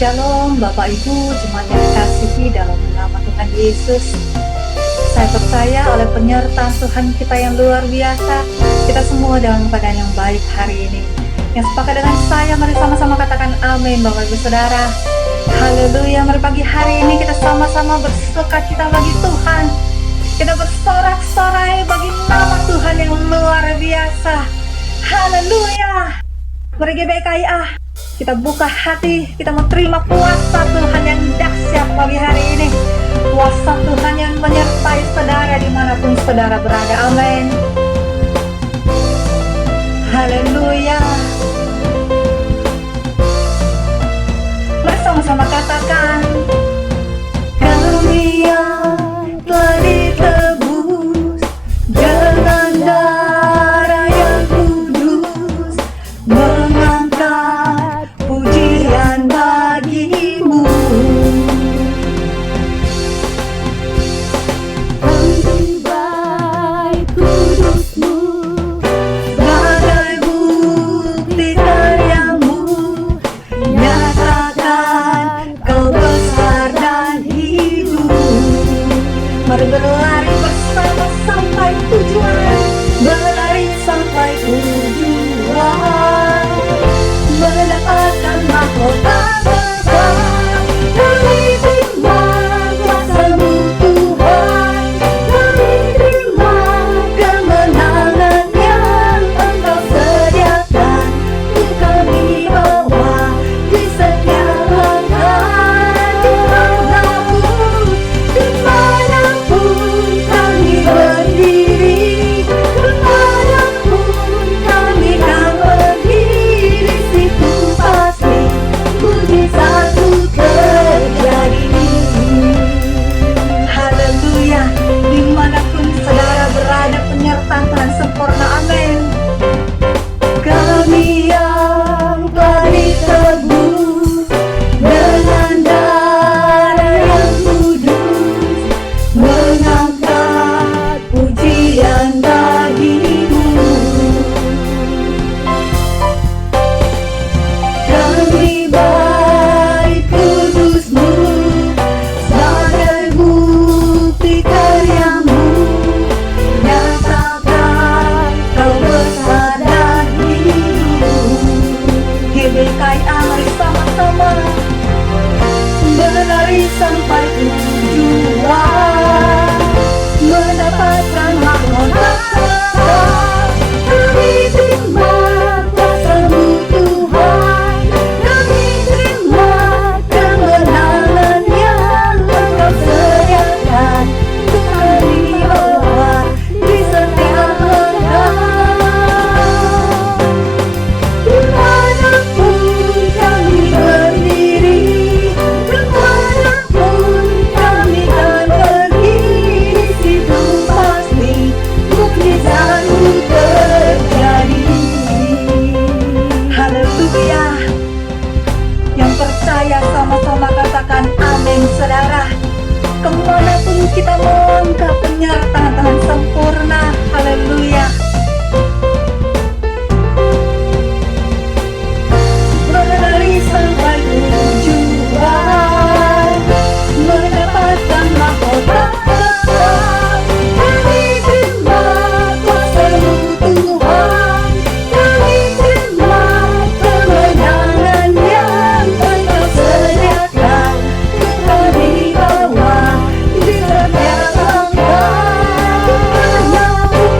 Shalom Bapak Ibu, jemaat yang dikasihi dalam nama Tuhan Yesus. Saya percaya oleh penyertaan Tuhan kita yang luar biasa, kita semua dalam keadaan yang baik hari ini. Yang sepakat dengan saya, mari sama-sama katakan amin Bapak Ibu Saudara. Haleluya, mari pagi hari ini kita sama-sama bersukacita bagi Tuhan. Kita bersorak-sorai bagi nama Tuhan yang luar biasa. Haleluya. Mari GBKIA, kita buka hati, kita mau terima kuasa Tuhan yang dahsyat pagi hari ini. Kuasa Tuhan yang menyertai saudara dimanapun saudara berada. Amin. Haleluya. Mari sama-sama katakan, kami yang telah ditebus dengan darah yang kudus, mengangkat pujian bagimu. Kami baik kudusmu, Bagai bukti karyamu, nyatakan kau besar dan hidup. Mari berlari bersama sampai tujuan, berlari sampai tujuan, mendapatkan mahkota besar. Kami terima kuasa-Mu Tuhan, kami terima kemenangan yang Engkau sediakan untuk kami bawa di setiap langkah. Dimanapun kami berdiri, kemanapun kami akan pergi, di situ pasti mujizat terjadi. Haleluya, dimanapun saudara berada, penyertaan Tuhan sempurna. Amin. Kami yang telah ditebus dengan darah yang kudus, mengangkat pujian bagimu. Kami baik kudusmu, sebagai bukti karyamu, nyatakan kau besar dan hidup. GBKIA, mari sama-sama berlari sampai tujuan, mendapatkan mahkota besar. Kami terima kuasa-Mu Tuhan, kami terima kemenangan yang Engkau sediakan untuk kami bawa di setiap langkah. Dimanapun kami berdiri, kemanapun kami akan pergi, di situ pasti mukjizat-Mu terjadi. Haleluya. Yang percaya sama-sama katakan amin saudara. Kemanapun kita melangkah, penyertaan Tuhan sempurna. Haleluya. Berlari sampai tujuan, mendapatkan mahkota besar. Kami terima kuasa-Mu Tuhan, kami terima kemenangan yang Engkau sediakan untuk kami bawa di setiap langkah. Dimanapun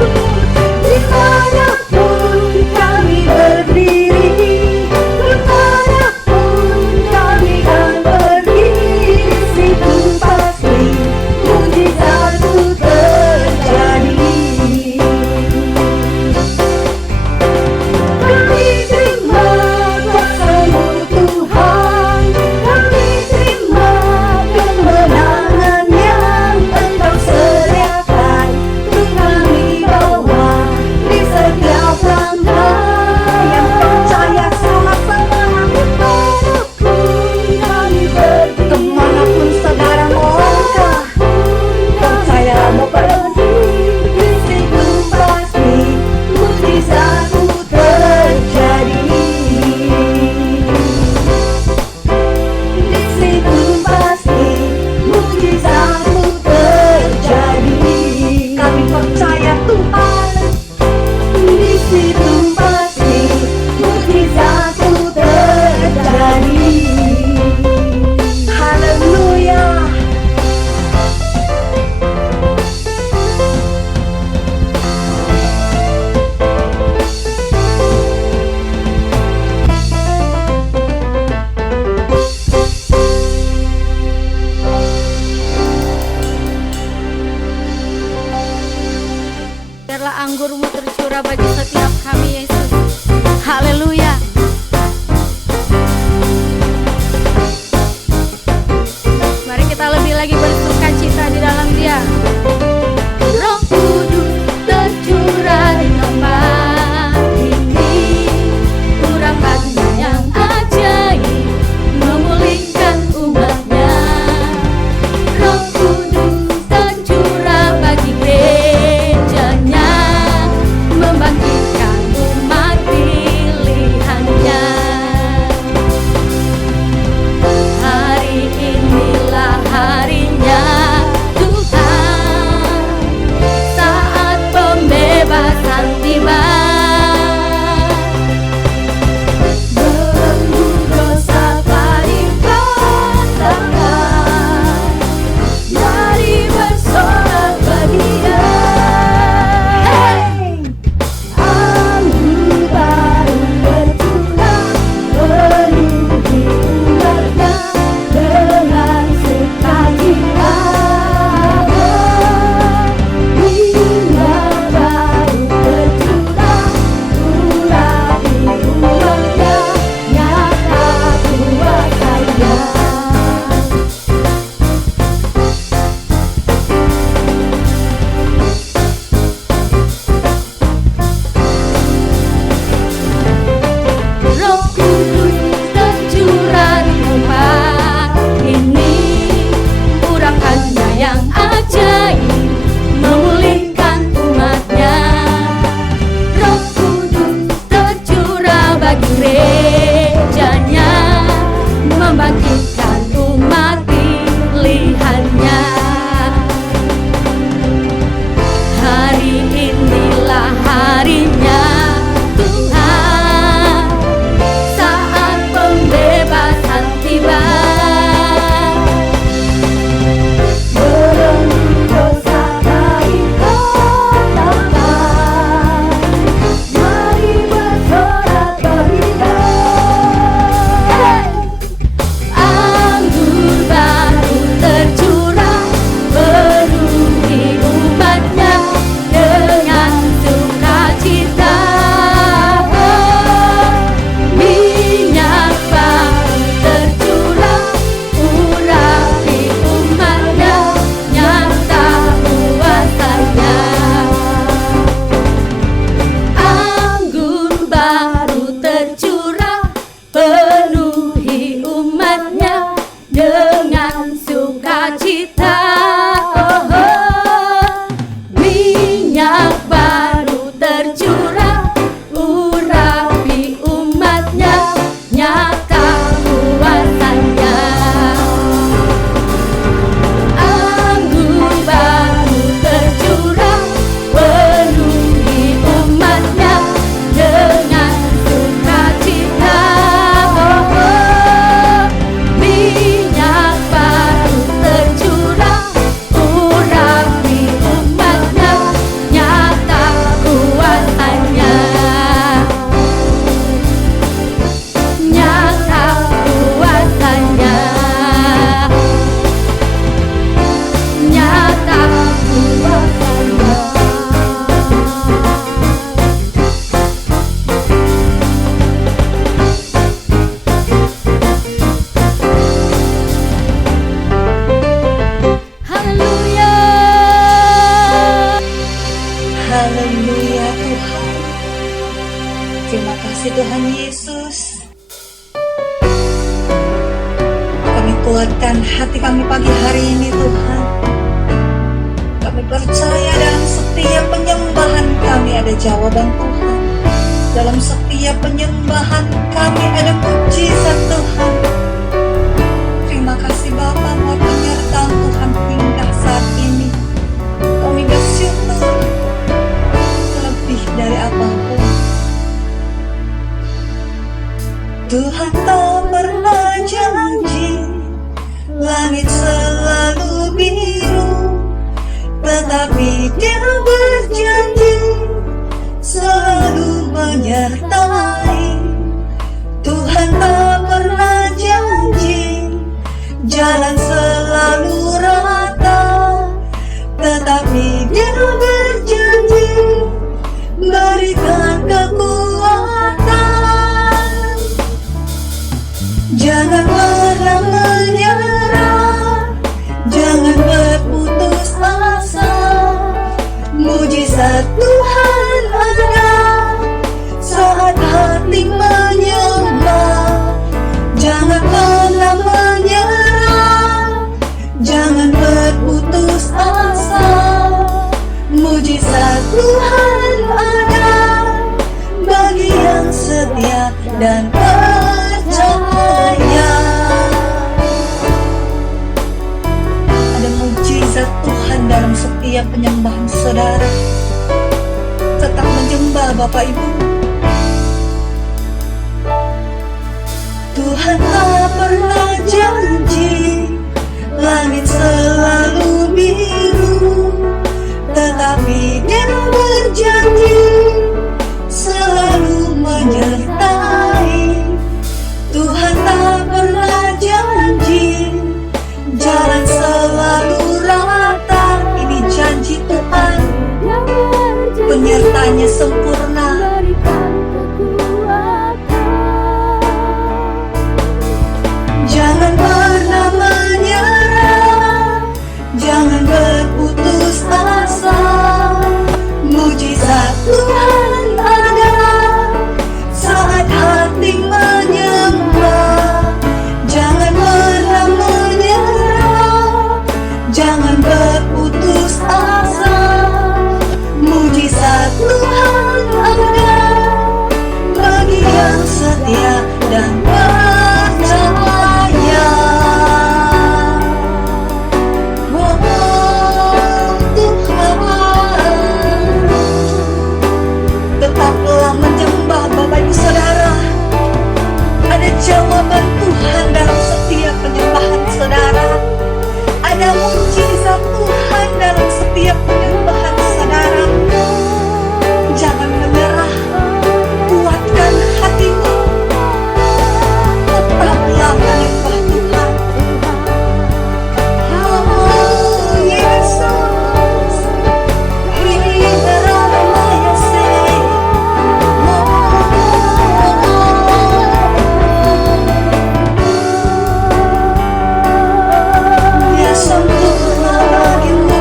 tercurah bagi setiap kami, Yesus. Haleluya. Mari kita lebih lagi bersuka cita di dalam Dia. Roh Kudus tercurah di tempat ini, urapannya yang ajaib memulihkan umatnya. Roh Kudus tercurah bagi gerejanya, membangkitkan umat pilihannya. Hari inilah harinya Tuhan, saat pembebasan tiba. Belenggu dosa paling dari bersorak bagi Dia. Anggur baru bercurah, penuhi umatnya dengan sukacita. Minyak baru bercurah, urapi umatnya, nyata kuasanya. Roh Kudus tercurah di tempat ini, urapannya yang ajaib memulihkan umatnya. Roh Kudus tercurah bagi gerejanya, membangkitkan umat pilihannya. Hari inilah harinya Tuhan, saat pembebasan tiba. Belenggu dosa paling kotakan, mari bersorak bagi Dia. Anggur baru tercurah, penuhi umatnya dengan sukacita. Minyak baru tercurah, urapi umatnya, nyata kuasanya. Anggur baru tercurah, penuhi umatnya dengan sukacita. Oh, oh. Minyak baru tercurah, urapi umatnya, nyata kuasanya. Anggur baru tercurah, penuhi umatnya dengan sukacita. Oh, oh. Minyak baru tercurah, urapi umatnya, nyata kuasanya. Nyata kuasanya. Nyata kuasanya. Haleluya. Haleluya Tuhan. Terima kasih Tuhan Yesus. Kami kuatkan hati kami pagi hari ini Tuhan. Kami percaya dalam setiap penyembahan kami ada jawaban Tuhan. Dalam setiap penyembahan kami ada mujizat Tuhan. Terima kasih Bapa buat penyertaan Tuhan hingga saat ini. Kami bersyukur lebih dari apapun. Tuhan tak pernah janji langit selalu biru, tetapi Dia berjanji selalu menyertai. Tuhan tak pernah janji Jangan pernah menyerah, jangan berputus asa. Mujizat Tuhan ada saat hati menyembah. Jangan pernah menyerah, jangan berputus asa. Mujizat Tuhan ada bagi yang setia dan percaya. Ada mujizat Tuhan dalam setiap penyembahan saudara. Tetap menyembah Bapak Ibu. Tuhan tak pernah janji langit selalu biru, tetapi Dia berjanji selalu menyertai. Tuhan tak pernah janji jalan selalu rata. Ini janji Tuhan, penyertanya sempurna. Jangan pernah menyerah, jangan berputus asa. Mujizat Tuhan ada saat hati menyembah. Jangan pernah menyerah, jangan berputus asa. Mujizat Tuhan ada bagi yang setia dan percaya. Oh Tuhan, tetaplah menyembah Bapak Ibu Saudara. Ada jawaban Tuhan dalam setiap penyembahan saudara. Ada mujizat Tuhan dalam setiap penyembahan saudara. Jangan menyerah, kuatkan hatimu. Tetaplah menyembah Tuhan. Oh Yesus, Dia sempurna bagimu.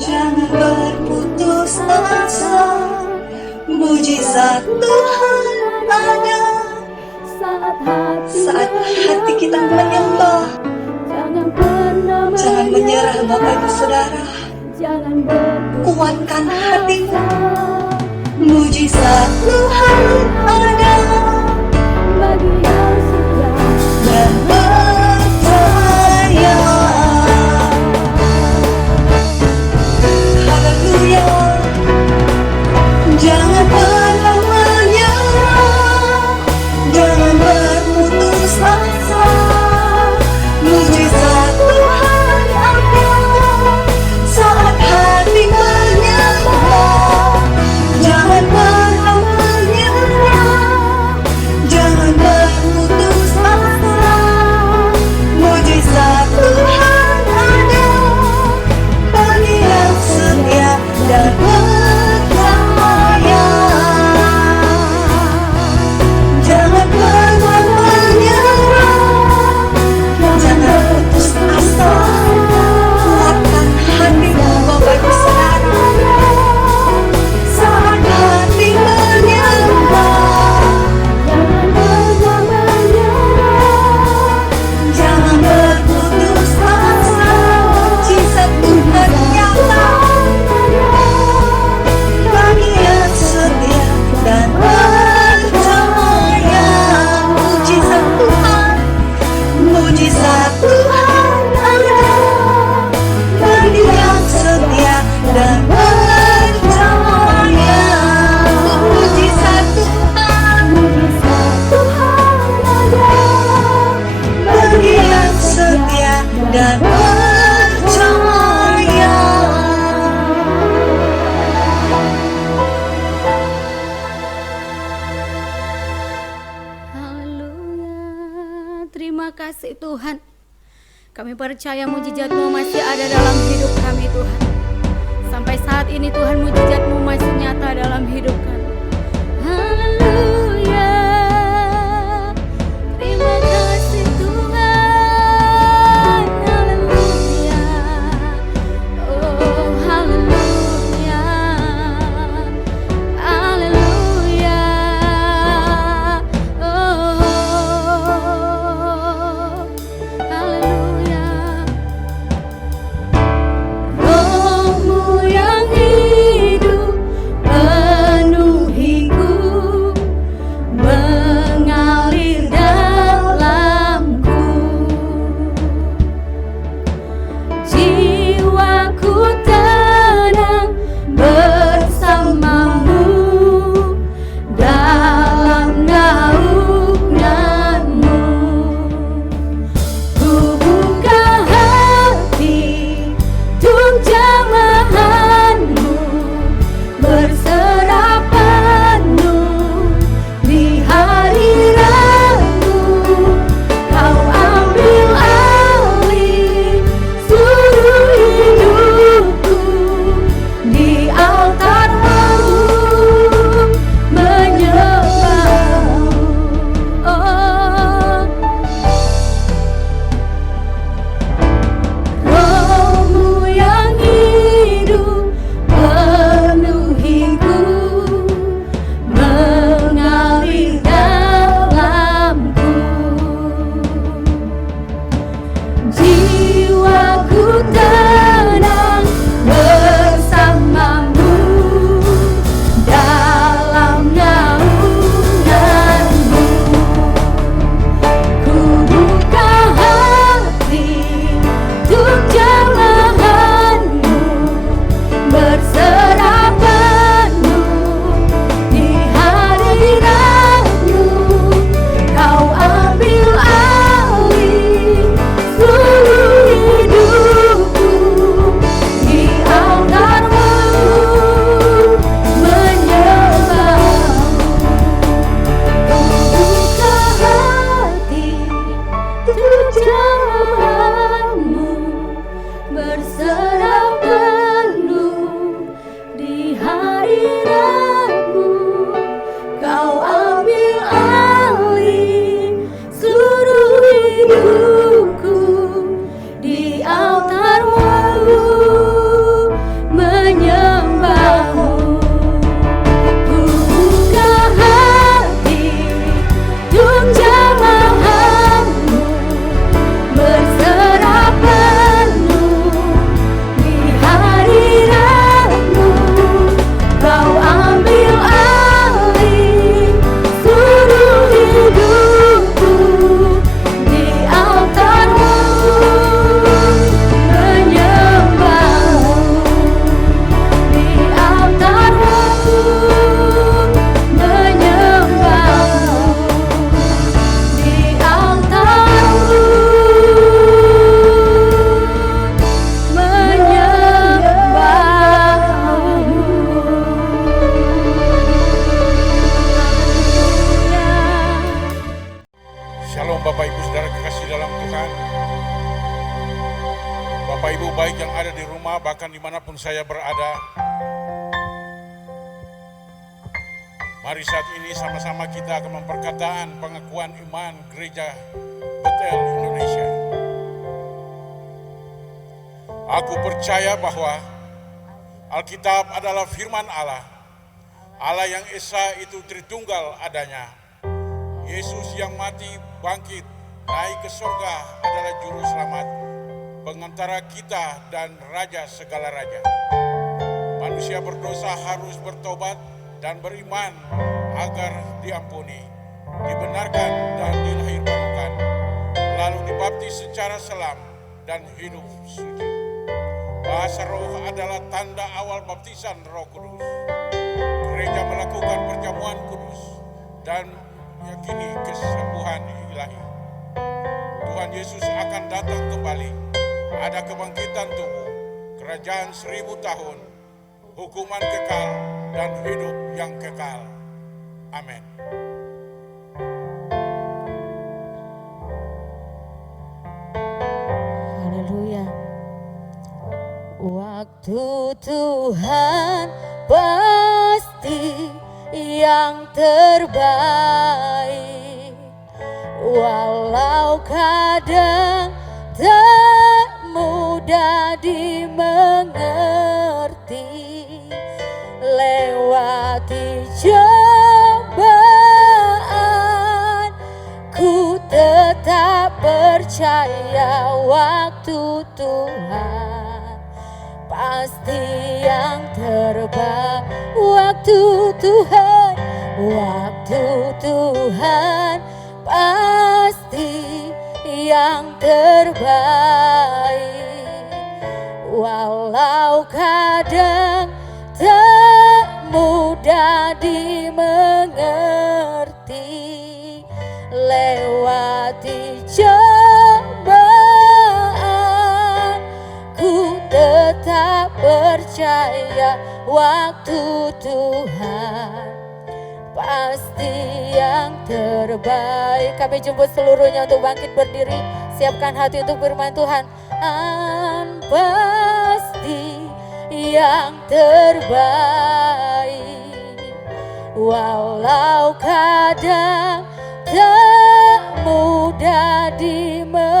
Jangan berputus asa. Mujizat Tuhan ada saat hati kita menyembah. Jangan menyerah Bapak Ibu Saudara. Kuatkan hatimu. Mujizat Tuhan ada dan percaya. Haleluya. Jangan pernah menyerah, jangan berputus asa. Mujizat Tuhan ada saat hati menyembah. Jangan pernah menyerah, jangan berputus asa. Kami percaya mujizat-Mu masih ada dalam hidup kami Tuhan. Sampai saat ini Tuhan, mujizat-Mu masih nyata dalam hidup kami. Haleluya. Terima kasih Tuhan. Haleluya. Oh haleluya. Haleluya. Oh haleluya. Roh-Mu yang hidup penuhiku, mengalir dalamku. Jiwaku tenang bersama-Mu dalam naungan-Mu. Ku buka hati untuk jamahan-Mu, berserah penuh di hadirat-Mu. Kau ambil alih seluruh hidupku, di altar-Mu menyembah-Mu. Oh, Roh-Mu yang hidup penuhiku, mengalir dalamku. Jiwaku tenang bersama-Mu dalam naungan-Mu. Ku buka hati untuk jamahan-Mu, berserah penuh di hadirat-Mu. Kau ambil alih seluruh hidupku, di altar-Mu menyembah-Mu. Ku buka hati untuk jamahan-Mu, berserah penuh di hadirat-Mu. Kau ambil alih seluruh hidupku, di altar-Mu menyembah-Mu. Ku buka hati untuk jamahan-Mu, berserah penuh di hadirat-Mu. Kau ambil alih seluruh hidupku, di altar-Mu menyembah-Mu, di altar-Mu menyembah-Mu, di altar-Mu menyembah-Mu. Shalom Bapak Ibu Saudara kekasih dalam Tuhan. Bapak Ibu baik yang ada di rumah, bahkan dimanapun saya berada. Mari saat ini sama-sama kita akan memperkataan pengakuan iman Gereja Betel Indonesia. Aku percaya bahwa Alkitab adalah firman Allah, Allah yang Esa itu Tritunggal adanya. Yesus yang mati, bangkit, naik ke surga adalah juru selamat, pengantara kita dan Raja segala raja. Manusia berdosa harus bertobat dan beriman agar diampuni, dibenarkan dan dilahirbarukan, lalu dibaptis secara selam dan hidup suci. Bahasa roh adalah tanda awal baptisan Roh Kudus. Gereja melakukan perjamuan kudus dan yakini kesembuhan ilahi. Tuhan Yesus akan datang kembali. Ada kebangkitan tubuh, kerajaan 1000 tahun, hukuman kekal dan hidup yang kekal. Amin. Waktu Tuhan pasti yang terbaik, walau kadang tak mudah dimengerti. Lewati cobaan, ku tetap percaya waktu Tuhan pasti yang terbaik. Waktu Tuhan pasti yang terbaik, walau kadang tak mudah dimengerti. Lewati cobaan, ku tetap percaya waktu Tuhan pasti yang terbaik. Kami jemput seluruhnya untuk bangkit berdiri. Siapkan hati untuk firman Tuhan. Pasti yang terbaik, walau kadang tak mudah dimengerti.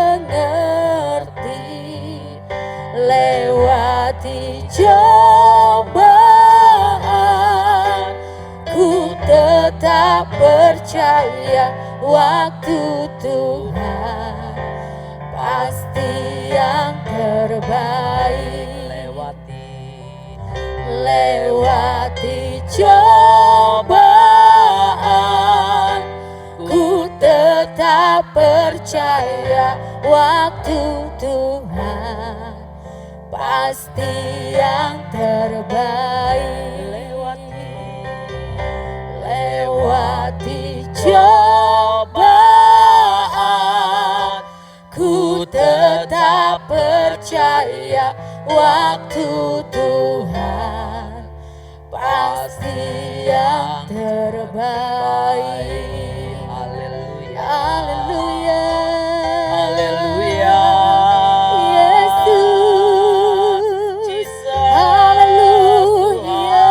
Lewati cobaan, ku tetap percaya waktu Tuhan pasti yang terbaik. Lewati cobaan, ku tetap percaya waktu Tuhan pasti yang terbaik. Lewati cobaan, ku tetap percaya waktu Tuhan pasti yang terbaik. Haleluya, haleluya, haleluya. Yesus, Jesus, haleluya.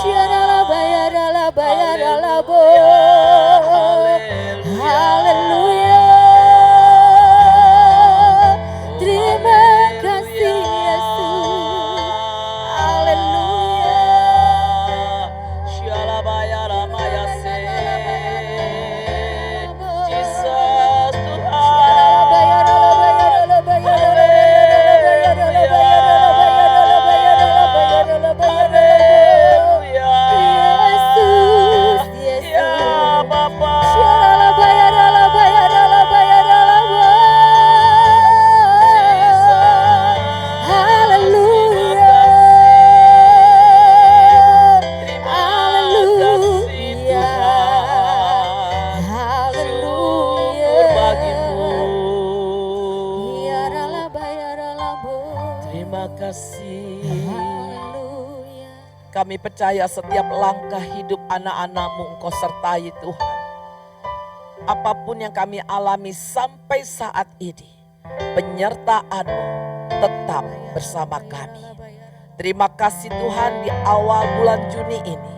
Syarala bayarala bayarala bo. Haleluya. Terima kasih Yesus. Haleluya. Syalabaya ramaya se. Jesus Tuhan. Yesus, Yesus. Ya Bapa. Kami percaya setiap langkah hidup anak-anak-Mu Engkau sertai Tuhan. Apapun yang kami alami sampai saat ini, penyertaan-Mu tetap bersama kami. Terima kasih Tuhan, di awal bulan Juni ini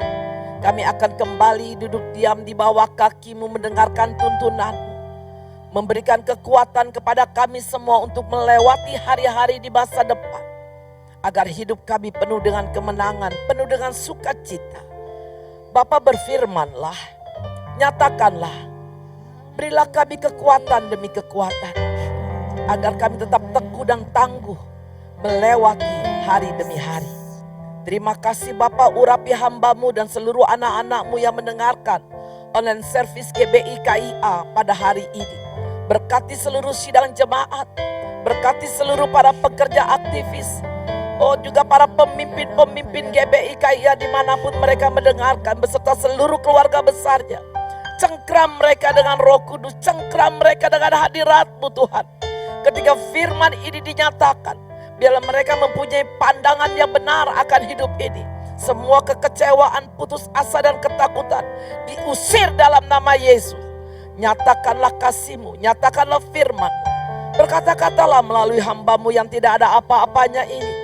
kami akan kembali duduk diam di bawah kaki-Mu mendengarkan tuntunan-Mu. Memberikan kekuatan kepada kami semua untuk melewati hari-hari di masa depan. Agar hidup kami penuh dengan kemenangan, penuh dengan sukacita. Bapa berfirmanlah, nyatakanlah, berilah kami kekuatan demi kekuatan. Agar kami tetap teguh dan tangguh melewati hari demi hari. Terima kasih Bapa, urapi hamba-Mu dan seluruh anak-anak-Mu yang mendengarkan online service GBI KIA pada hari ini. Berkati seluruh sidang jemaat, berkati seluruh para pekerja aktivis, juga para pemimpin-pemimpin GBI KIA dimanapun mereka mendengarkan beserta seluruh keluarga besarnya. Cengkram mereka dengan Roh Kudus, cengkram mereka dengan hadirat-Mu Tuhan. Ketika firman ini dinyatakan, biarlah mereka mempunyai pandangan yang benar akan hidup ini. Semua kekecewaan, putus asa dan ketakutan diusir dalam nama Yesus. Nyatakanlah kasih-Mu, nyatakanlah firman-Mu. Berkata-katalah melalui hamba-Mu yang tidak ada apa-apanya ini.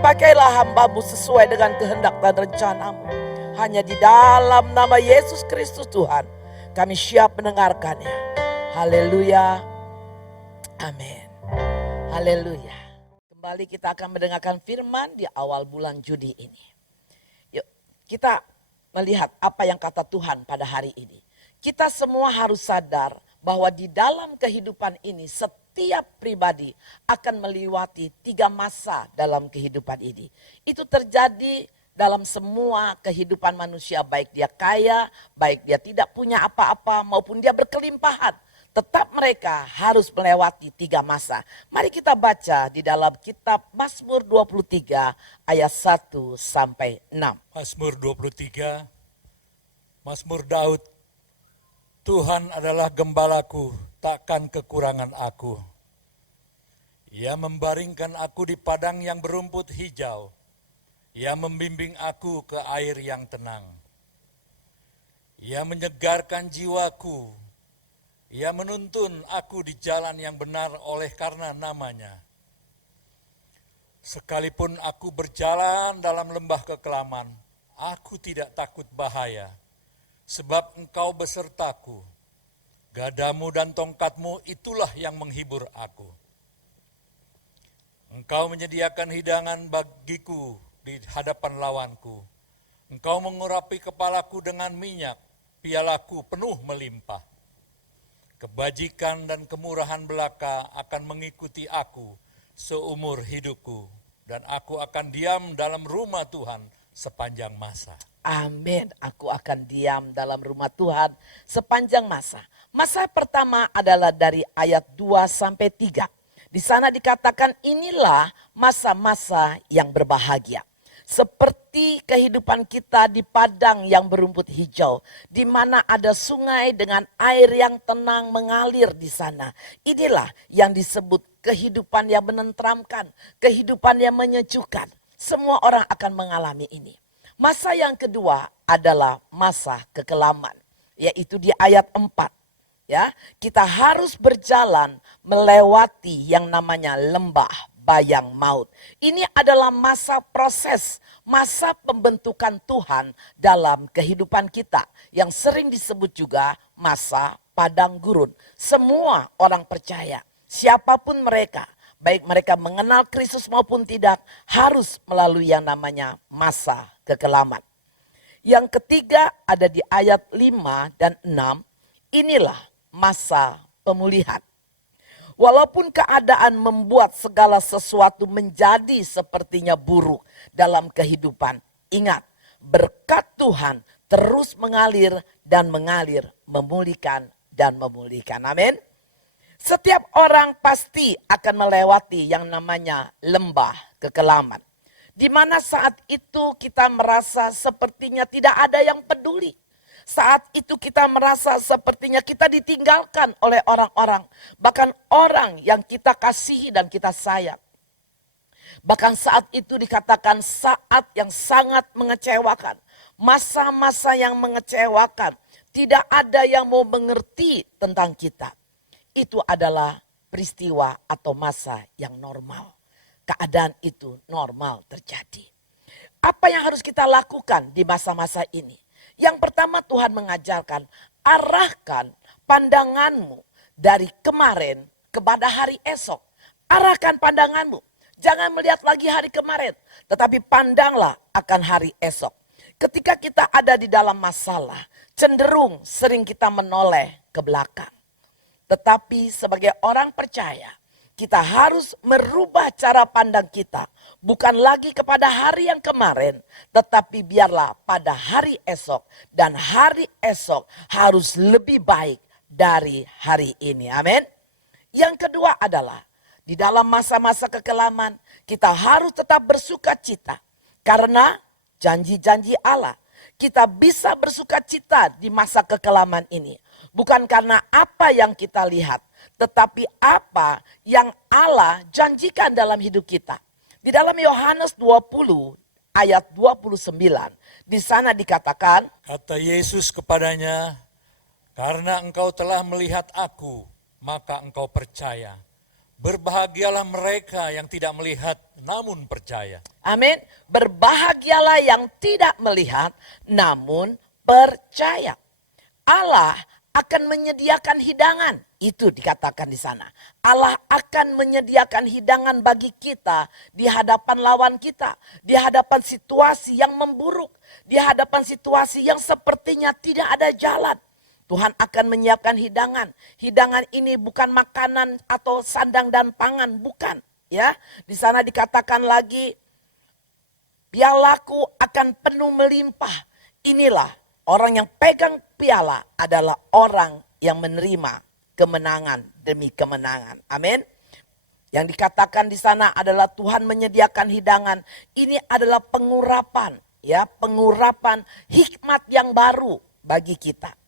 Pakailah hamba-Mu sesuai dengan kehendak dan rencana-Mu. Hanya di dalam nama Yesus Kristus Tuhan, kami siap mendengarkannya. Haleluya. Amin. Haleluya. Kembali kita akan mendengarkan firman di awal bulan Juni ini. Yuk, kita melihat apa yang kata Tuhan pada hari ini. Kita semua harus sadar bahwa di dalam kehidupan ini setiap pribadi akan melewati 3 masa dalam kehidupan ini. Itu terjadi dalam semua kehidupan manusia, baik dia kaya, baik dia tidak punya apa-apa, maupun dia berkelimpahan. Tetap mereka harus melewati 3 masa. Mari kita baca di dalam kitab Mazmur 23 ayat 1 sampai 6. Mazmur 23, Mazmur Daud. Tuhan adalah gembalaku, takkan kekurangan aku. Ia membaringkan aku di padang yang berumput hijau. Ia membimbing aku ke air yang tenang. Ia menyegarkan jiwaku. Ia menuntun aku di jalan yang benar oleh karena namanya. Sekalipun aku berjalan dalam lembah kekelaman, aku tidak takut bahaya. Sebab Engkau besertaku, gadamu dan tongkatmu itulah yang menghibur aku. Engkau menyediakan hidangan bagiku di hadapan lawanku. Engkau mengurapi kepalaku dengan minyak, pialaku penuh melimpah. Kebajikan dan kemurahan belaka akan mengikuti aku seumur hidupku, dan aku akan diam dalam rumah Tuhan sepanjang masa. Amin. Aku akan diam dalam rumah Tuhan sepanjang masa. Masa pertama adalah dari ayat 2 sampai 3. Di sana dikatakan inilah masa-masa yang berbahagia. Seperti kehidupan kita di padang yang berumput hijau, di mana ada sungai dengan air yang tenang mengalir di sana. Inilah yang disebut kehidupan yang menenteramkan, kehidupan yang menyejukkan. Semua orang akan mengalami ini. Masa yang kedua adalah masa kekelaman, yaitu di ayat 4. Ya, kita harus berjalan melewati yang namanya lembah bayang maut. Ini adalah masa proses, masa pembentukan Tuhan dalam kehidupan kita, yang sering disebut juga masa padang gurun. Semua orang percaya, siapapun mereka, baik mereka mengenal Kristus maupun tidak, harus melalui yang namanya masa kekelaman. Yang ketiga ada di ayat 5 dan 6, inilah masa pemulihan. Walaupun keadaan membuat segala sesuatu menjadi sepertinya buruk dalam kehidupan, ingat, berkat Tuhan terus mengalir dan mengalir, memulihkan dan memulihkan. Amin. Setiap orang pasti akan melewati yang namanya lembah kekelaman. Di mana saat itu kita merasa sepertinya tidak ada yang peduli. Saat itu kita merasa sepertinya kita ditinggalkan oleh orang-orang. Bahkan orang yang kita kasihi dan kita sayang. Bahkan saat itu dikatakan saat yang sangat mengecewakan. Masa-masa yang mengecewakan. Tidak ada yang mau mengerti tentang kita. Itu adalah peristiwa atau masa yang normal. Keadaan itu normal terjadi. Apa yang harus kita lakukan di masa-masa ini? Yang pertama Tuhan mengajarkan, arahkan pandanganmu dari kemarin kepada hari esok. Arahkan pandanganmu. Jangan melihat lagi hari kemarin, tetapi pandanglah akan hari esok. Ketika kita ada di dalam masalah, cenderung sering kita menoleh ke belakang. Tetapi sebagai orang percaya, kita harus merubah cara pandang kita. Bukan lagi kepada hari yang kemarin, tetapi biarlah pada hari esok. Dan hari esok harus lebih baik dari hari ini. Amin. Yang kedua adalah, di dalam masa-masa kekelaman, kita harus tetap bersuka cita. Karena janji-janji Allah, kita bisa bersuka cita di masa kekelaman ini. Bukan karena apa yang kita lihat, tetapi apa yang Allah janjikan dalam hidup kita. Di dalam Yohanes 20 ayat 29, di sana dikatakan, Kata Yesus kepadanya, karena engkau telah melihat aku, maka engkau percaya. Berbahagialah mereka yang tidak melihat namun percaya. Amin. Berbahagialah yang tidak melihat namun percaya. Allah akan menyediakan hidangan. Itu dikatakan di sana. Allah akan menyediakan hidangan bagi kita di hadapan lawan kita. Di hadapan situasi yang memburuk. Di hadapan situasi yang sepertinya tidak ada jalan. Tuhan akan menyiapkan hidangan. Hidangan ini bukan makanan atau sandang dan pangan, bukan. Ya, di sana dikatakan lagi, pialaku akan penuh melimpah. Inilah orang yang pegang piala adalah orang yang menerima kemenangan demi kemenangan. Amin. Yang dikatakan di sana adalah Tuhan menyediakan hidangan. Ini adalah pengurapan, ya, pengurapan hikmat yang baru bagi kita.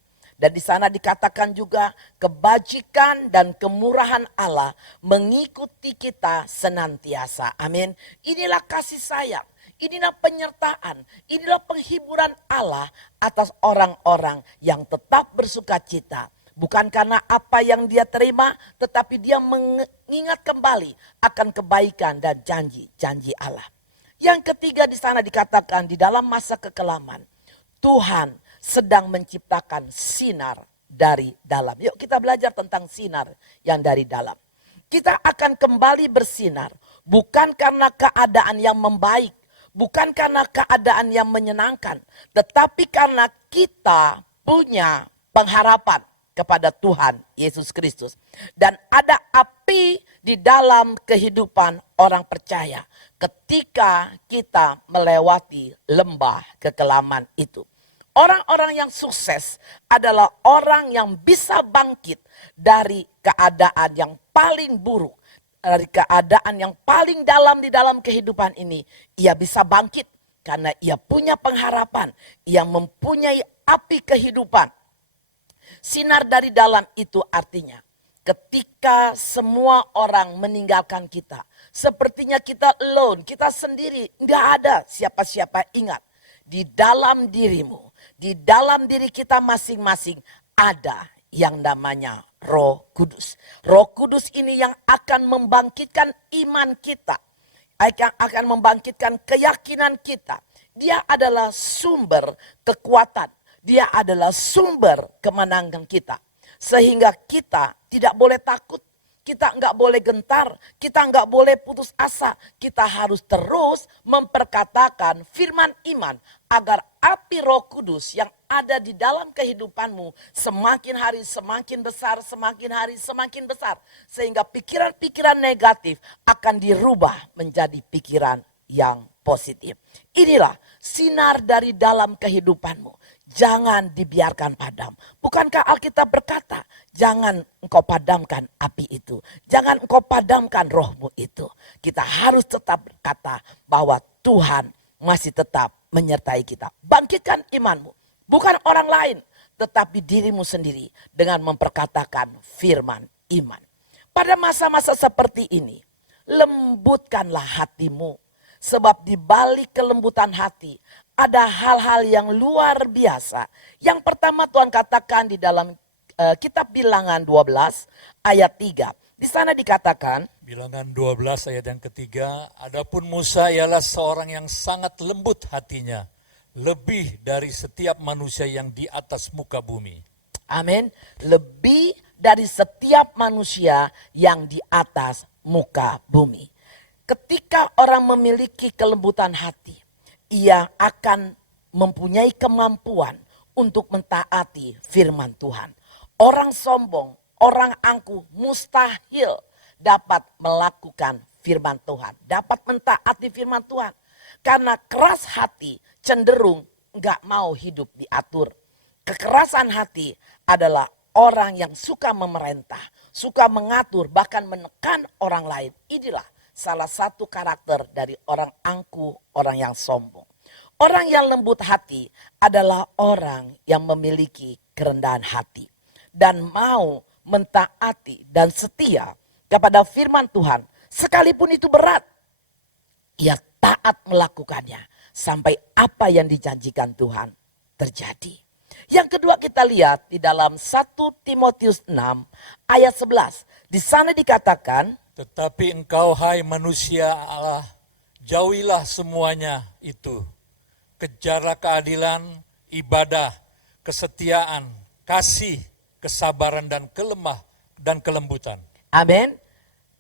Dan di sana dikatakan juga kebajikan dan kemurahan Allah mengikuti kita senantiasa. Amin. Inilah kasih sayang, inilah penyertaan, inilah penghiburan Allah atas orang-orang yang tetap bersukacita. Bukan karena apa yang dia terima, tetapi dia mengingat kembali akan kebaikan dan janji-janji Allah. Yang ketiga di sana dikatakan di dalam masa kekelaman, Tuhan sedang menciptakan sinar dari dalam. Yuk kita belajar tentang sinar yang dari dalam. Kita akan kembali bersinar bukan karena keadaan yang membaik, bukan karena keadaan yang menyenangkan, tetapi karena kita punya pengharapan kepada Tuhan Yesus Kristus. Dan ada api di dalam kehidupan orang percaya ketika kita melewati lembah kekelaman itu. Orang-orang yang sukses adalah orang yang bisa bangkit dari keadaan yang paling buruk. Dari keadaan yang paling dalam di dalam kehidupan ini. Ia bisa bangkit karena ia punya pengharapan. Ia mempunyai api kehidupan. Sinar dari dalam itu artinya ketika semua orang meninggalkan kita. Sepertinya kita alone, kita sendiri, nggak ada siapa-siapa. Ingat, di dalam dirimu, di dalam diri kita masing-masing ada yang namanya Roh Kudus. Roh Kudus ini yang akan membangkitkan iman kita. Akan membangkitkan keyakinan kita. Dia adalah sumber kekuatan. Dia adalah sumber kemenangan kita. Sehingga kita tidak boleh takut. Kita enggak boleh gentar. Kita enggak boleh putus asa. Kita harus terus memperkatakan firman iman. Agar api Roh Kudus yang ada di dalam kehidupanmu semakin hari semakin besar. Semakin hari semakin besar. Sehingga pikiran-pikiran negatif akan dirubah menjadi pikiran yang positif. Inilah sinar dari dalam kehidupanmu. Jangan dibiarkan padam. Bukankah Alkitab berkata, jangan engkau padamkan api itu. Jangan engkau padamkan rohmu itu. Kita harus tetap berkata bahwa Tuhan masih tetap menyertai kita. Bangkitkan imanmu. Bukan orang lain, tetapi dirimu sendiri dengan memperkatakan firman iman. Pada masa-masa seperti ini, lembutkanlah hatimu. Sebab di balik kelembutan hati ada hal-hal yang luar biasa. Yang pertama Tuhan katakan di dalam kitab Bilangan 12 ayat 3. Di sana dikatakan, Bilangan 12 ayat yang ketiga, adapun Musa ialah seorang yang sangat lembut hatinya, lebih dari setiap manusia yang di atas muka bumi. amin, lebih dari setiap manusia yang di atas muka bumi. Ketika orang memiliki kelembutan hati, ia akan mempunyai kemampuan untuk mentaati firman Tuhan. Orang sombong, orang angkuh mustahil dapat melakukan firman Tuhan. Dapat mentaati firman Tuhan. Karena keras hati cenderung enggak mau hidup diatur. Kekerasan hati adalah orang yang suka memerintah, suka mengatur, bahkan menekan orang lain. Inilah salah satu karakter dari orang angkuh, orang yang sombong. Orang yang lembut hati adalah orang yang memiliki kerendahan hati. Dan mau mentaati dan setia kepada firman Tuhan. Sekalipun itu berat, ia taat melakukannya. Sampai apa yang dijanjikan Tuhan terjadi. Yang kedua kita lihat di dalam 1 Timotius 6 ayat 11. Di sana dikatakan, Tetapi engkau hai manusia Allah, jauhilah semuanya itu. Kejarlah keadilan, ibadah, kesetiaan, kasih, kesabaran dan kelembutan. Amin.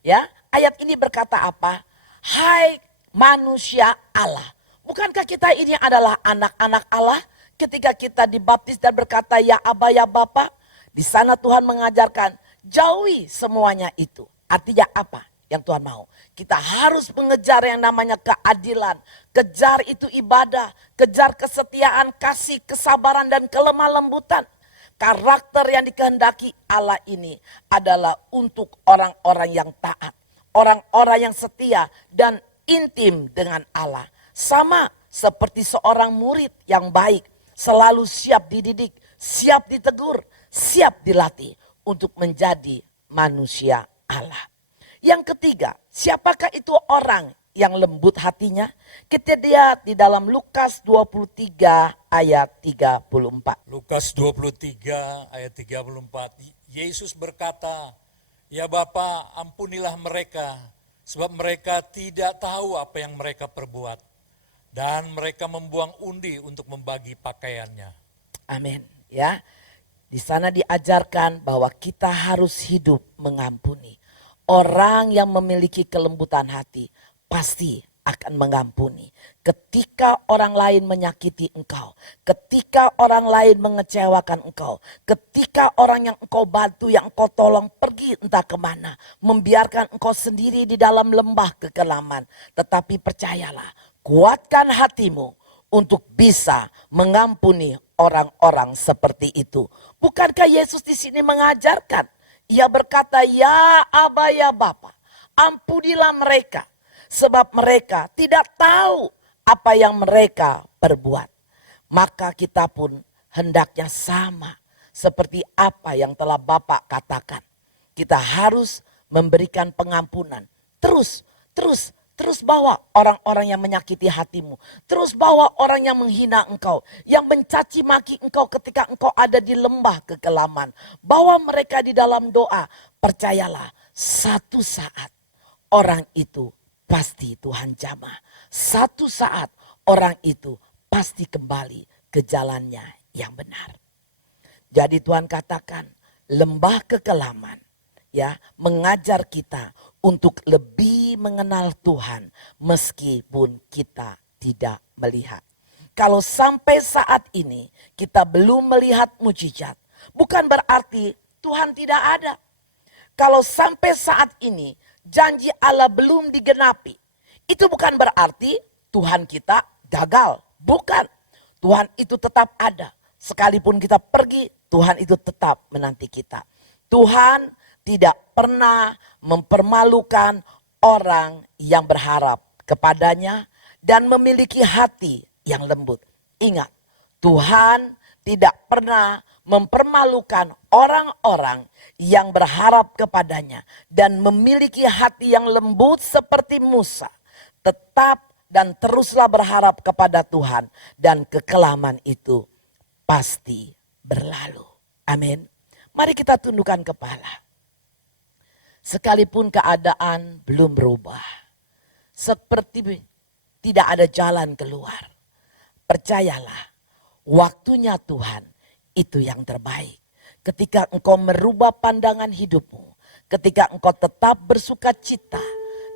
Ya, ayat ini berkata apa? Hai manusia Allah. Bukankah kita ini adalah anak-anak Allah? Ketika kita dibaptis dan berkata ya Aba ya Bapa, di sana Tuhan mengajarkan jauhi semuanya itu. Artinya apa yang Tuhan mau? Kita harus mengejar yang namanya keadilan. Kejar itu ibadah, kejar kesetiaan, kasih, kesabaran dan kelemah lembutan. Karakter yang dikehendaki Allah ini adalah untuk orang-orang yang taat. Orang-orang yang setia dan intim dengan Allah. Sama seperti seorang murid yang baik. Selalu siap dididik, siap ditegur, siap dilatih untuk menjadi manusia Allah. Yang ketiga, siapakah itu orang yang lembut hatinya? Kita lihat di dalam Lukas 23 ayat 34. Lukas 23 ayat 34, Yesus berkata, "Ya Bapa, ampunilah mereka, sebab mereka tidak tahu apa yang mereka perbuat." Dan mereka membuang undi untuk membagi pakaiannya. Amin. Ya, di sana diajarkan bahwa kita harus hidup mengampuni. Orang yang memiliki kelembutan hati pasti akan mengampuni. Ketika orang lain menyakiti engkau, ketika orang lain mengecewakan engkau, ketika orang yang engkau bantu, yang engkau tolong pergi entah kemana, membiarkan engkau sendiri di dalam lembah kekelaman. Tetapi percayalah, kuatkan hatimu untuk bisa mengampuni orang-orang seperti itu. Bukankah Yesus di sini mengajarkan? Ia berkata, ya Aba ya Bapa, ampunilah mereka. Sebab mereka tidak tahu apa yang mereka perbuat. Maka kita pun hendaknya sama seperti apa yang telah Bapak katakan. Kita harus memberikan pengampunan. Terus bawa orang-orang yang menyakiti hatimu. Terus bawa orang yang menghina engkau. Yang mencaci maki engkau ketika engkau ada di lembah kekelaman. Bawa mereka di dalam doa. Percayalah, satu saat orang itu pasti Tuhan jamah. Satu saat orang itu pasti kembali ke jalannya yang benar. Jadi Tuhan katakan lembah kekelaman ya mengajar kita untuk lebih mengenal Tuhan meskipun kita tidak melihat. Kalau sampai saat ini kita belum melihat mujizat, bukan berarti Tuhan tidak ada. Kalau sampai saat ini janji Allah belum digenapi, itu bukan berarti Tuhan kita gagal. Bukan. Tuhan itu tetap ada. Sekalipun kita pergi, Tuhan itu tetap menanti kita. Tuhan tidak pernah mempermalukan orang yang berharap kepadanya dan memiliki hati yang lembut. Ingat, Tuhan tidak pernah mempermalukan orang-orang yang berharap kepadanya dan memiliki hati yang lembut seperti Musa. Tetap dan teruslah berharap kepada Tuhan dan kekelaman itu pasti berlalu. Amin. Mari kita tundukkan kepala. Sekalipun keadaan belum berubah, seperti tidak ada jalan keluar, percayalah, waktunya Tuhan itu yang terbaik. Ketika engkau merubah pandangan hidupmu, ketika engkau tetap bersuka cita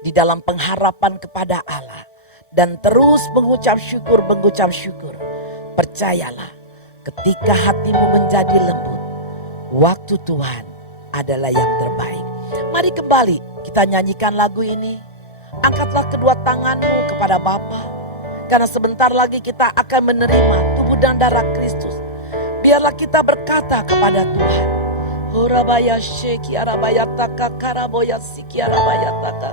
di dalam pengharapan kepada Allah dan terus mengucap syukur, percayalah, ketika hatimu menjadi lembut, waktu Tuhan adalah yang terbaik. Mari kembali kita nyanyikan lagu ini. Angkatlah kedua tanganmu kepada Bapa, karena sebentar lagi kita akan menerima tubuh dan darah Kristus. Biarlah kita berkata kepada Tuhan, Horabaya sheki arabaya taka karaboya siki arabaya taka.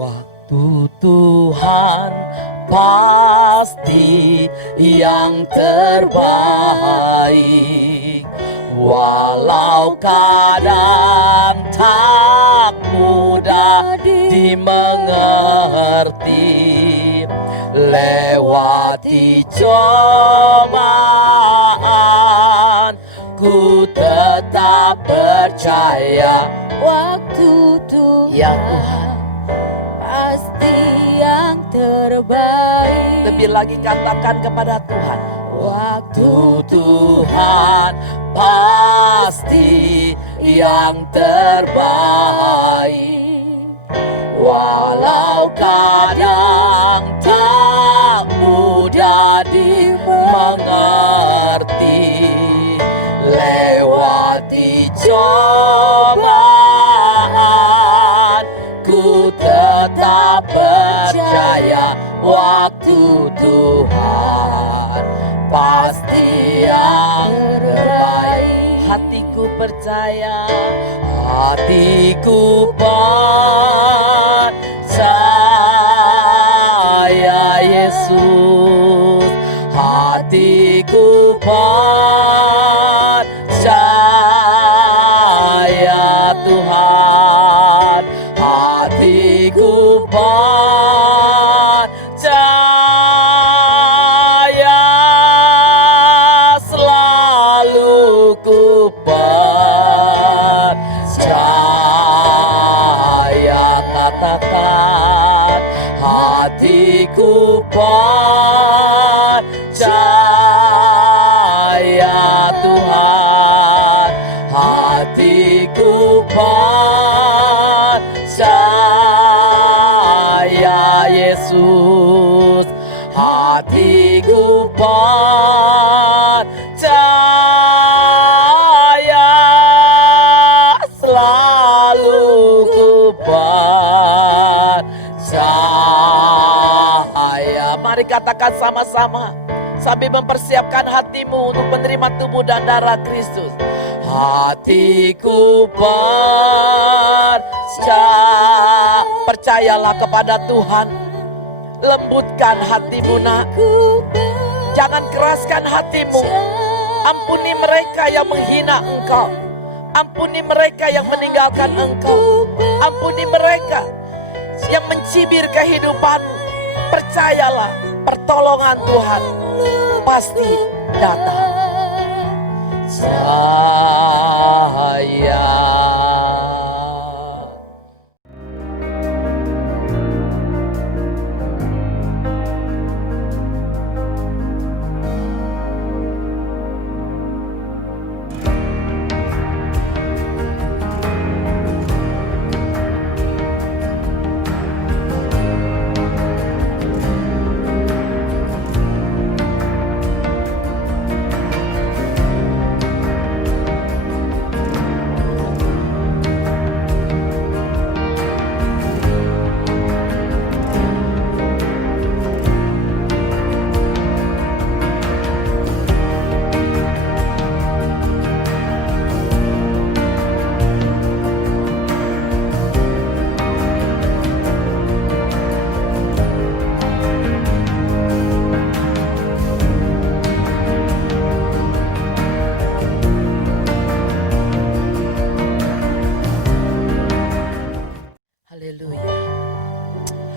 Waktu Tuhan pasti yang terbaik. Walau kadang tak mudah dimengerti, lewati cobaan, ku tetap percaya waktu Tuhan, Ya Tuhan. pasti yang terbaik. Lebih lagi katakan kepada Tuhan, Waktu Tuhan pasti yang terbaik. Walau kadang tak mudah dimengerti, lewati cobaan, ku tetap percaya waktu Tuhan pasti yang terbaik. Hatiku percaya, hatiku percaya Yesus, hatiku percaya Tuhan, hatiku percaya, selalu ku percaya. Katakan, hatiku percaya Tuhan, hatiku percaya Yesus, hatiku percaya, selalu ku percaya. Mari katakan sama-sama sambil mempersiapkan hatimu untuk menerima tubuh dan darah Kristus. Hatiku percayalah kepada Tuhan. Lembutkan hatimu, nak. Jangan keraskan hatimu. Ampuni mereka yang menghina engkau. Ampuni mereka yang meninggalkan engkau. Ampuni mereka yang mencibir kehidupanmu. Percayalah, pertolongan Tuhan pasti datang. Saya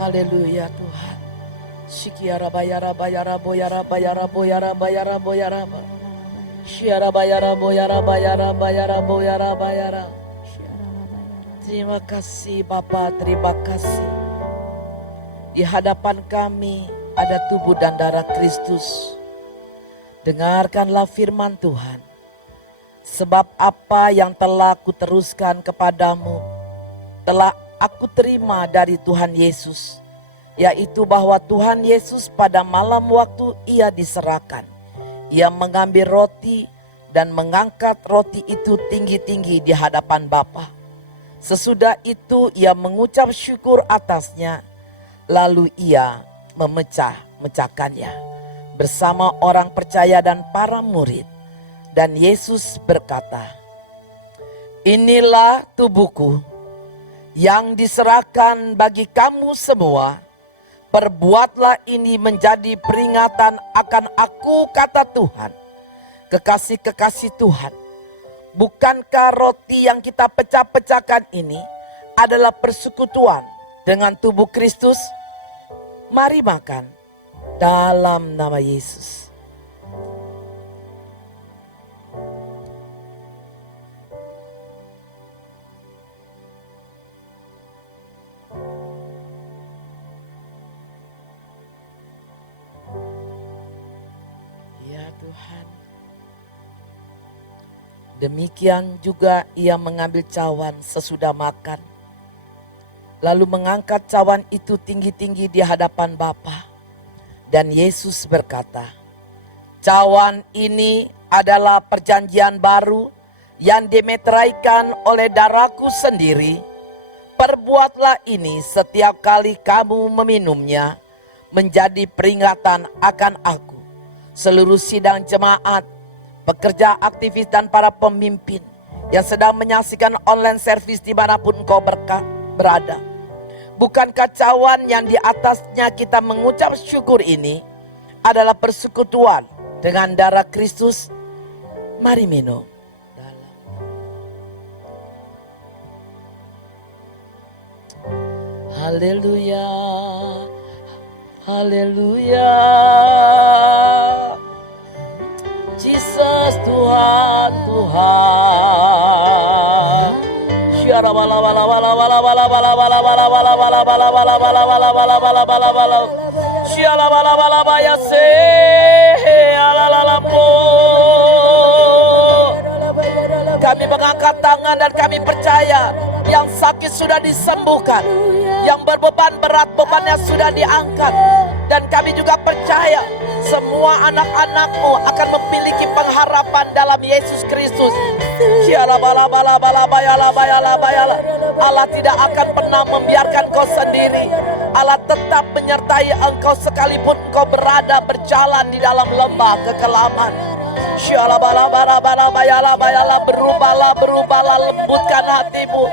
haleluya Tuhan. Shikiara bayara bayara boyara bayara boyara bayara boyara. Shiara bayara boyara bayara bayara boyara bayara. Terima kasih Bapa, terima kasih. Di hadapan kami ada tubuh dan darah Kristus. Dengarkanlah firman Tuhan. Sebab apa yang telah kuteruskan kepadamu telah aku terima dari Tuhan Yesus, yaitu bahwa Tuhan Yesus pada malam waktu ia diserahkan, ia mengambil roti dan mengangkat roti itu tinggi-tinggi di hadapan Bapa. Sesudah itu ia mengucap syukur atasnya, lalu ia memecah-mecahkannya bersama orang percaya dan para murid. Dan Yesus berkata, inilah tubuhku yang diserahkan bagi kamu semua. Perbuatlah ini menjadi peringatan akan aku, kata Tuhan. Kekasih-kekasih Tuhan, bukankah roti yang kita pecah-pecahkan ini adalah persekutuan dengan tubuh Kristus? Mari makan dalam nama Yesus. Tuhan. Demikian juga ia mengambil cawan sesudah makan, lalu mengangkat cawan itu tinggi-tinggi di hadapan Bapa. Dan Yesus berkata, "Cawan ini adalah perjanjian baru yang dimeteraikan oleh darahku sendiri. Perbuatlah ini setiap kali kamu meminumnya, menjadi peringatan akan aku." Seluruh sidang jemaat, pekerja aktivis dan para pemimpin yang sedang menyaksikan online service dimanapun engkau berada. Bukankah cawan yang di atasnya kita mengucap syukur ini adalah persekutuan dengan darah Kristus? Mari minum. Haleluya, haleluya. Jesus, Tuhan, Tuhan. Syara bala bala bala bala bala bala bala bala bala bala bala bala bala bala bala bala bala bala. Syara bala bala baya se ala la lambo. Kami mengangkat tangan dan kami percaya yang sakit sudah disembuhkan, yang berbeban berat bebannya sudah diangkat. Dan kami juga percaya semua anak-anakmu akan memiliki pengharapan dalam Yesus Kristus. Allah tidak akan pernah membiarkan kau sendiri. Allah tetap menyertai engkau sekalipun engkau berjalan di dalam lembah kekelaman. Berubahlah, lembutkan hatimu.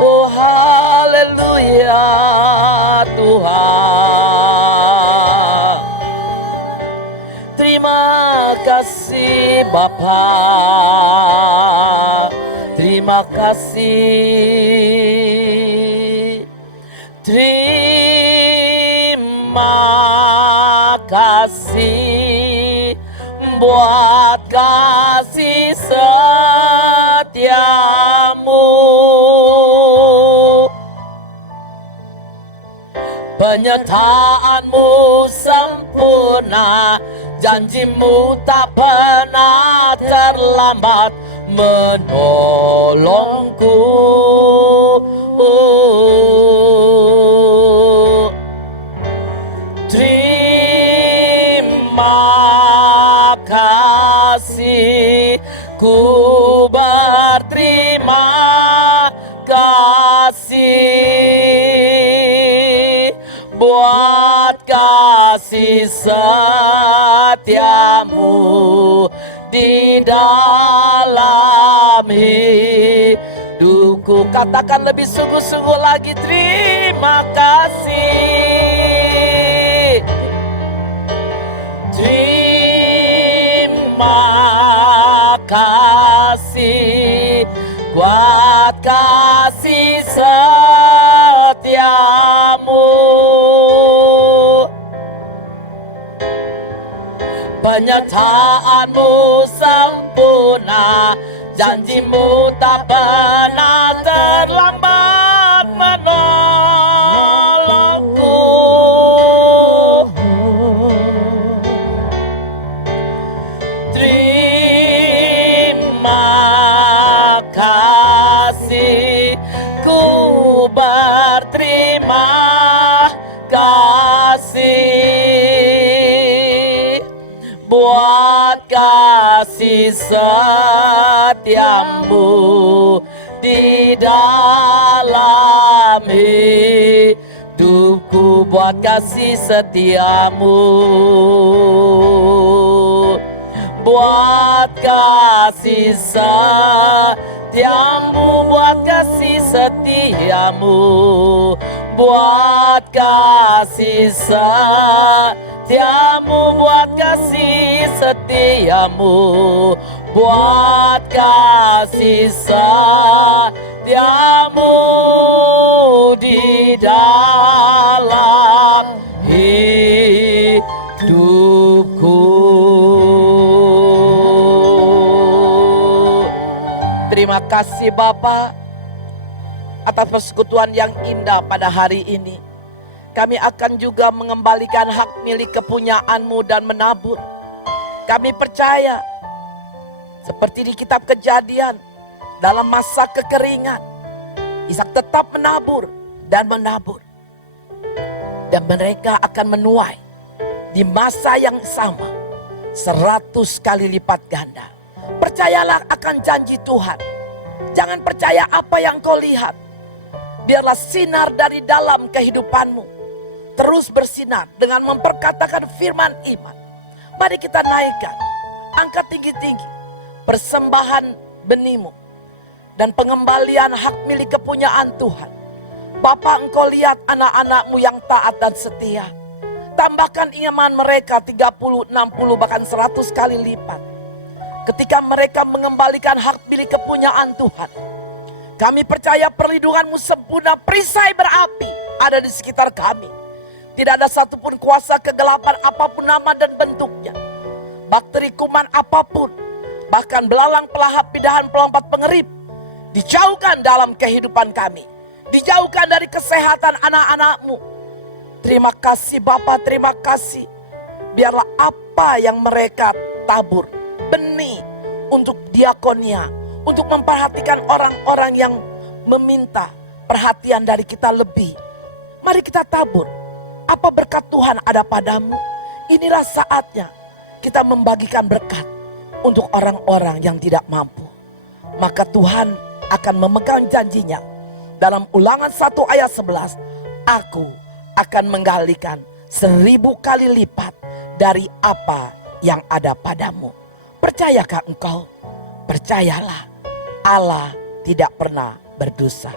Oh haleluya Tuhan. Terima kasih Bapa, terima kasih, terima kasih buat kasih setiamu. Penyertaanmu sempurna, janjimu tak pernah terlambat menolongku. Terima kasih, ku berterima kasih buat kasih setiamu di dalam hidupku. Katakan lebih sungguh-sungguh lagi, terima kasih, terima kasih buat kasih setiamu. Penyertaanmu sempurna, janjimu tak pernah terlambat menolongku. Terima kasih, ku berterima kasih buat kasih setiamu di dalam hidupku, buat kasih setiamu, buat kasih setiamu, buat kasih setiamu, buat kasih setiamu, buat kasih setiamu, buat kasih setiamu di dalam hidupku. Terima kasih Bapa atas persekutuan yang indah pada hari ini. Kami akan juga mengembalikan hak milik kepunyaanmu dan menabur. Kami percaya seperti di kitab Kejadian, dalam masa kekeringan Ishak tetap menabur dan menabur. Dan mereka akan menuai di masa yang sama 100 kali lipat ganda. Percayalah akan janji Tuhan. Jangan percaya apa yang kau lihat. Biarlah sinar dari dalam kehidupanmu terus bersinar dengan memperkatakan firman iman. Mari kita naikkan, angkat tinggi-tinggi persembahan benihmu dan pengembalian hak milik kepunyaan Tuhan. Bapa, engkau lihat anak-anakmu yang taat dan setia. Tambahkan iman mereka 30, 60 bahkan 100 kali lipat. Ketika mereka mengembalikan hak milik kepunyaan Tuhan. Kami percaya perlindunganmu sempurna, perisai berapi ada di sekitar kami. Tidak ada satupun kuasa kegelapan apapun nama dan bentuknya. Bakteri kuman apapun, bahkan belalang pelahap pidahan pelompat pengerip, dijauhkan dalam kehidupan kami. Dijauhkan dari kesehatan anak-anakmu. Terima kasih Bapa, terima kasih. Biarlah apa yang mereka tabur, benih untuk diakonia, untuk memperhatikan orang-orang yang meminta perhatian dari kita lebih. Mari kita tabur. Apa berkat Tuhan ada padamu? Inilah saatnya kita membagikan berkat untuk orang-orang yang tidak mampu. Maka Tuhan akan memegang janjinya. Dalam Ulangan 1 ayat 11, aku akan menggalikan 1000 kali lipat dari apa yang ada padamu. Percayakah engkau? Percayalah, Allah tidak pernah berdosa.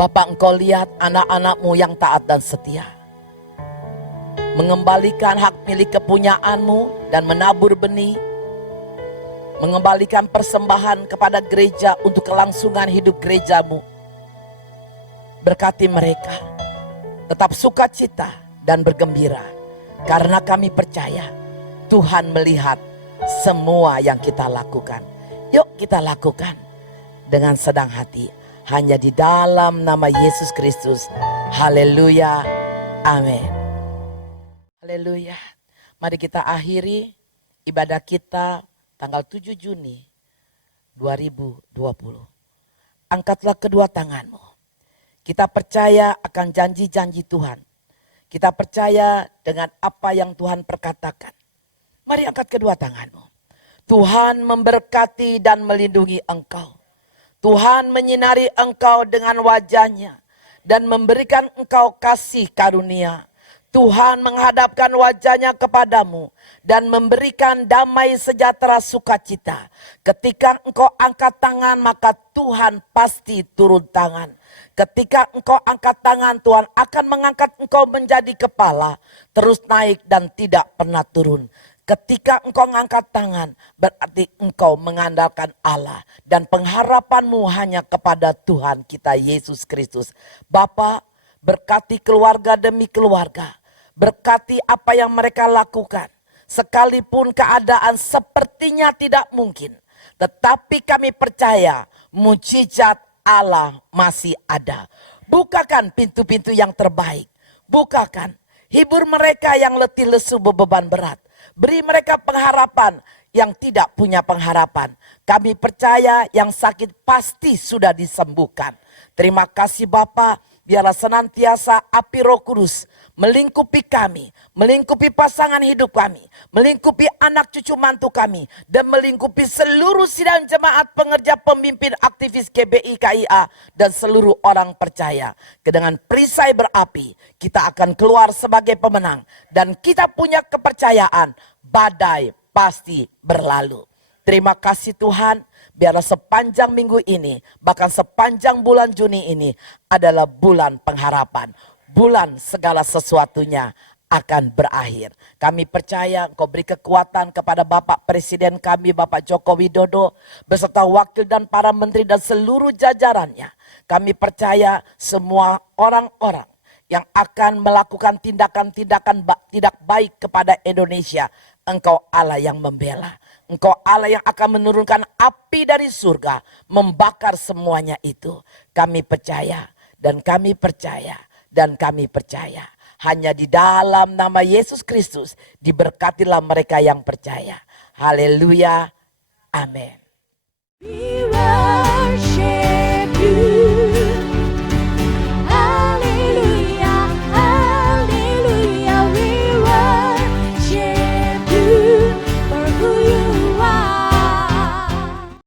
Bapak, engkau lihat anak-anakmu yang taat dan setia. Mengembalikan hak milik kepunyaanmu dan menabur benih. Mengembalikan persembahan kepada gereja untuk kelangsungan hidup gerejamu. Berkati mereka, tetap sukacita dan bergembira. Karena kami percaya Tuhan melihat semua yang kita lakukan. Yuk kita lakukan dengan senang hati. Hanya di dalam nama Yesus Kristus. Haleluya. Amin. Haleluya. Mari kita akhiri ibadah kita tanggal 7 Juni 2020. Angkatlah kedua tanganmu. Kita percaya akan janji-janji Tuhan. Kita percaya dengan apa yang Tuhan perkatakan. Mari angkat kedua tanganmu. Tuhan memberkati dan melindungi engkau. Tuhan menyinari engkau dengan wajahnya dan memberikan engkau kasih karunia. Tuhan menghadapkan wajahnya kepadamu dan memberikan damai sejahtera sukacita. Ketika engkau angkat tangan maka Tuhan pasti turun tangan. Ketika engkau angkat tangan Tuhan akan mengangkat engkau menjadi kepala. Terus naik dan tidak pernah turun. Ketika engkau mengangkat tangan berarti engkau mengandalkan Allah. Dan pengharapanmu hanya kepada Tuhan kita Yesus Kristus. Bapa, berkati keluarga demi keluarga. Berkati apa yang mereka lakukan. Sekalipun keadaan sepertinya tidak mungkin. Tetapi kami percaya mujizat Allah masih ada. Bukakan pintu-pintu yang terbaik. Bukakan. Hibur mereka yang letih lesu beban berat. Beri mereka pengharapan yang tidak punya pengharapan. Kami percaya yang sakit pasti sudah disembuhkan. Terima kasih Bapa. Biarlah senantiasa api Roh Kudus melingkupi kami, melingkupi pasangan hidup kami, melingkupi anak cucu mantu kami, dan melingkupi seluruh sidang jemaat pengerja pemimpin aktivis GBI KIA dan seluruh orang percaya. Dengan perisai berapi kita akan keluar sebagai pemenang dan kita punya kepercayaan badai pasti berlalu. Terima kasih Tuhan. Biarlah sepanjang minggu ini, bahkan sepanjang bulan Juni ini adalah bulan pengharapan. Bulan segala sesuatunya akan berakhir. Kami percaya Engkau beri kekuatan kepada Bapak Presiden kami, Bapak Joko Widodo, beserta wakil dan para menteri dan seluruh jajarannya. Kami percaya semua orang-orang yang akan melakukan tindakan-tindakan tidak baik kepada Indonesia, Engkau Allah yang membela. Engkau Allah yang akan menurunkan api dari surga, membakar semuanya itu. Kami percaya dan kami percaya dan kami percaya. Hanya di dalam nama Yesus Kristus diberkatilah mereka yang percaya. Haleluya. Amin. Be right.